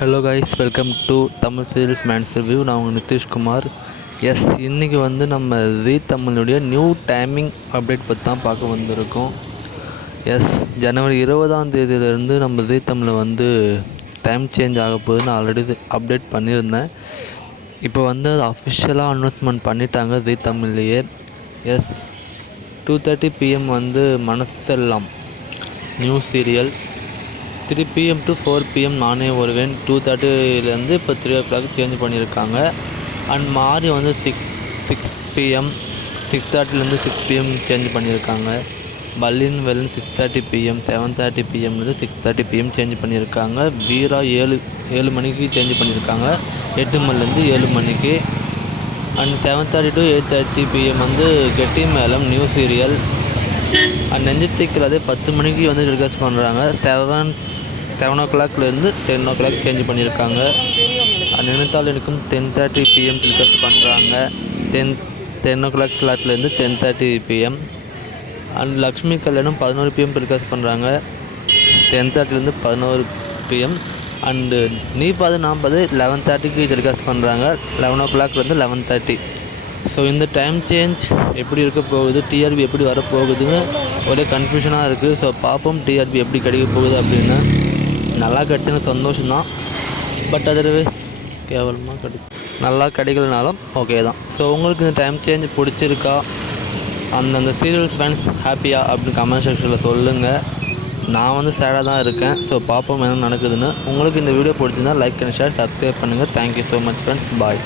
Hello guys, welcome to Tamil serials man's review. நான் உங்கள் நிதிஷ்குமார். இன்றைக்கி நம்ம ஜீ தமிழுடைய நியூ டைமிங் அப்டேட் பற்றி தான் பார்க்க வந்திருக்கோம். ஜனவரி 20ஆம் தேதியிலேருந்து நம்ம ஜீ தமிழ் டைம் சேஞ்ச் ஆக போகுதுன்னு ஆல்ரெடி அப்டேட் பண்ணியிருந்தேன். இப்போ அது அஃபிஷியலாக அனௌன்ஸ்மெண்ட் பண்ணிட்டாங்க ஜீ தமிழ்லேயே. 2:30 PM மனசெல்லாம் new serial. 3 PM to 4 PM நானே வருவேன். 2:30 இப்போ 3 o'clock சேஞ்ச் பண்ணியிருக்காங்க. அண்ட் மாறி 6 PM 6:30 6 PM சேஞ்ச் பண்ணியிருக்காங்க. பல்லின் Vellan 6:30 PM 7:30 PM 6:30 PM change பண்ணியிருக்காங்க. வீரா 7 மணிக்கு சேஞ்ச் பண்ணியிருக்காங்க. 8 மணிலேருந்து 7 மணிக்கு. அண்ட் 7:30 to 8:30 PM கெட்டி மேளம் நியூ சீரியல். அண்ட் நெஞ்சத்திக்கிறது 10 மணிக்கு டெலிகாஸ்ட் பண்ணுறாங்க. 7 o'clockலேருந்து 10 o'clock சேஞ்ச் பண்ணியிருக்காங்க. நினைத்தால் எனக்கும் 10:30 PM டெலிகாஸ்ட் பண்ணுறாங்க. 10 o'clock ஸ்லாட்லேருந்து 10:30 PM. அண்ட் லக்ஷ்மி கல்யாணம் 11 PM டெலிகாஸ்ட் பண்ணுறாங்க. 10:30 11 PM. அண்டு நீ பாது நான் பாது 11:30 டெலிகாஸ்ட் பண்ணுறாங்க. 11 o'clock 11:30. ஸோ இந்த டைம் சேஞ்ச் எப்படி இருக்க போகுது, டிஆர்பி எப்படி வரப்போகுதுன்னு ஒரே கன்ஃபியூஷனாக இருக்குது. ஸோ பார்ப்போம் டிஆர்பி எப்படி கிடைக்க போகுது அப்படின்னு. நல்லா கிடச்சுன்னு சந்தோஷம்தான். பட் அதர்வைஸ் கேவலமாக நல்லா கிடைக்கலனாலும் ஓகே தான். ஸோ உங்களுக்கு இந்த டைம் சேஞ்ச் பிடிச்சிருக்கா, அந்த சீரியல்ஸ் ஃபேன்ஸ் ஹாப்பியா அப்படின்னு கமெண்ட் செக்ஷனில் சொல்லுங்கள். நான் சேடாக தான் இருக்கேன். ஸோ பார்ப்போம் என்ன நடக்குதுன்னு. உங்களுக்கு இந்த வீடியோ பிடிச்சிருந்தால் லைக் அண்ட் ஷேர், சப்ஸ்கிரைப் பண்ணுங்கள். Thank you so much friends. பாய்.